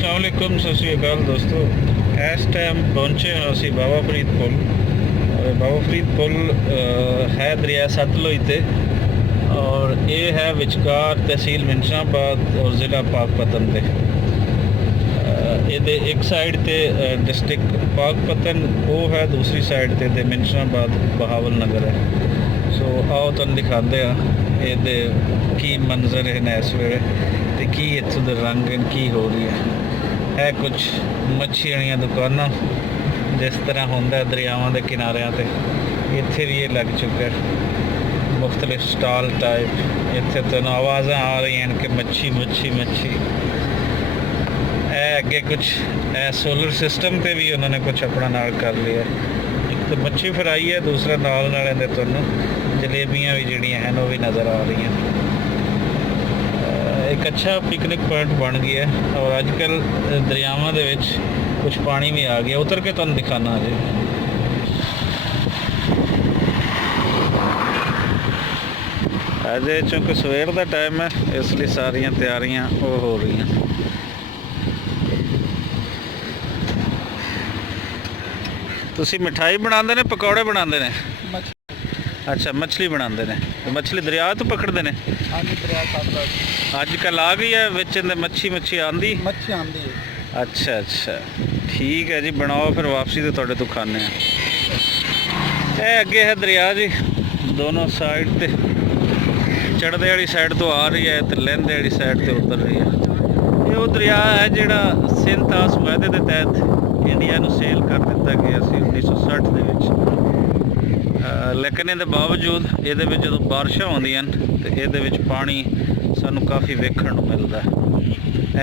अस्सलाम वालेकुम, सत श्री अकाल दोस्तों। इस टाइम पहुँचे हैं ਅਸੀਂ बाबा फरीद पुल। और बाबा फरीद पुल है दरिया सतलुज ते और ये है विचकार तहसील मिंशराबाद और ज़िला पाकपतन दे। ये एक साइड ते डिस्ट्रिक्ट पाकपतन वो है, दूसरी साइड ते मिंशराबाद बहावल नगर है। सो आओ तुम दिखाते हैं ये की मंजर है इस वे ਤੇ ਕੀ ਇੱਥੋਂ ਦੇ ਰੰਗ ਕੀ ਹੋ ਰਹੀ ਹੈ। ਇਹ ਕੁਝ ਮੱਛੀ ਵਾਲੀਆਂ ਦੁਕਾਨਾਂ ਜਿਸ ਤਰ੍ਹਾਂ ਹੁੰਦਾ ਦਰਿਆਵਾਂ ਦੇ ਕਿਨਾਰਿਆਂ ਤੇ ਇੱਥੇ ਵੀ ਇਹ ਲੱਗ ਚੁੱਕਾ ਹੈ। ਮੁxtਲਿਫ ਸਟਾਲ ਟਾਈਪ ਇੱਥੇ ਤੁਹਾਨੂੰ ਆਵਾਜ਼ਾਂ ਆ ਰਹੀਆਂ ਹਨ ਕਿ ਮੱਛੀ ਮੱਛੀ ਮੱਛੀ। ਇਹ ਅੱਗੇ ਕੁਝ ਇਹ ਸੋਲਰ ਸਿਸਟਮ ਤੇ ਵੀ ਉਹਨਾਂ ਨੇ ਕੁਝ ਆਪਣਾ ਨਾਲ ਕਰ ਲਿਆ। ਇੱਕ ਤਾਂ ਮੱਛੀ ਫਰਾਈ ਹੈ, ਦੂਸਰਾ ਨਾਲ ਨਾਲ ਇਹਦੇ ਤੁਹਾਨੂੰ ਜਲੇਬੀਆਂ ਵੀ ਜਿਹੜੀਆਂ ਹਨ ਉਹ ਵੀ ਨਜ਼ਰ ਆ ਰਹੀਆਂ। एक अच्छा पिकनिक पॉइंट बन गया है और अजकल दरियावां दे विच कुछ पानी भी आ गया। उतर के तुहानूं दिखाना अजे। अजे चूँकि सवेर का टाइम है इसलिए सारियां तैयारियां वो हो रही हैं। तुसी मिठाई बनाते ने पकौड़े बनाते ने? अच्छा, मछली बनाते हैं। तो मछली दरिया तो पकड़ते हैं? हाँ जी, दरिया सतलुज। अजकल आ गई है विच मच्छी आंदी? मच्छी आंदी है। अच्छा अच्छा, ठीक है जी, बनाओ फिर वापसी तो थोड़े तो खाने हैं। ये अगे है दरिया जी, दोनों साइड ते चढ़ते वाली साइड तो आ रही है तो लहंदे वाली साइड तो उतर रही है। ये वो दरिया है जिहड़ा सिंध आस वायदे के तहत इंडिया नूं सेल कर दिता गया सी 1960 दे विच। लेकिन ये बावजूद ये जो बारिशां होंदियां तो ये पानी सानू काफ़ी वेखण नूं मिलदा है।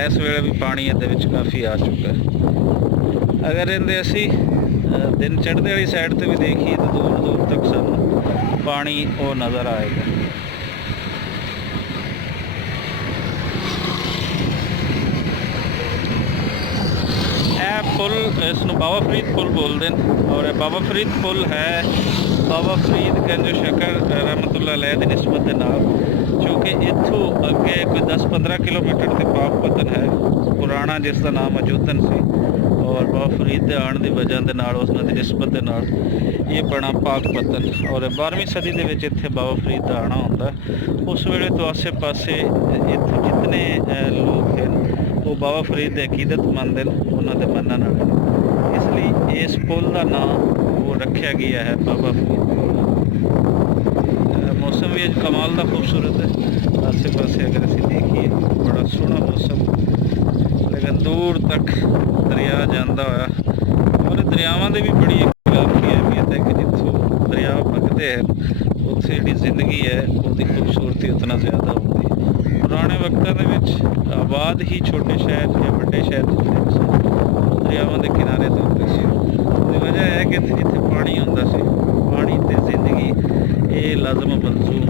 इस वेले भी पानी ये काफ़ी आ चुका है। अगर इहदे असी दिन चढ़ते वाली साइड ते भी देखिए तो दूर दूर तक सानू पानी वो नज़र आएगा। पुल इसनूं बाबा फरीद पुल बोलते हैं और बाबा फरीद पुल है बाबा फरीद गंज शकर रहमतुल्लाह अलैह दी निस्बत दे नाल, क्योंकि इत्थों अगे कोई 10-15 किलोमीटर ते पाकपतन है पुराना, जिसका नाम मौजूदन सी। और बाबा फरीद दे आने की वजह के नाल उसनां दी निस्बत दे नाल ये बना पाकपतन। और 12वीं सदी दे विच इत्थे बाबा फरीद दा आना हुंदा। उस वेले तो आसे पासे इत्थों जितने लोग हैं वो बाबा फरीद के अकीदतमंद हैं, उन्होंने मनण वाले, इसलिए इस पुल का नाम वो रखा गया है बाबा फरीद। मौसम भी कमाल का खूबसूरत है। आसे पासे अगर असीं देखिए बड़ा सोहना मौसम, लेकिन दूर तक दरिया जाता होया। और दरियावां दे भी बड़ी काफ़ी अहमियत है कि जिथों दरिया वगदे हैं उत्थे जिहड़ी जिंदगी है उसकी खूबसूरती उतना ज़्यादा होती है। पुराने वक्तां दे विच आबाद ही छोटे शहर या बड़े शहर जितने सन दरियावां दे किनारे ते होंदे सी। उसदी वजह है कि इत्थे पानी हुंदा सी, पानी ते जिंदगी ये लाजम मंजूम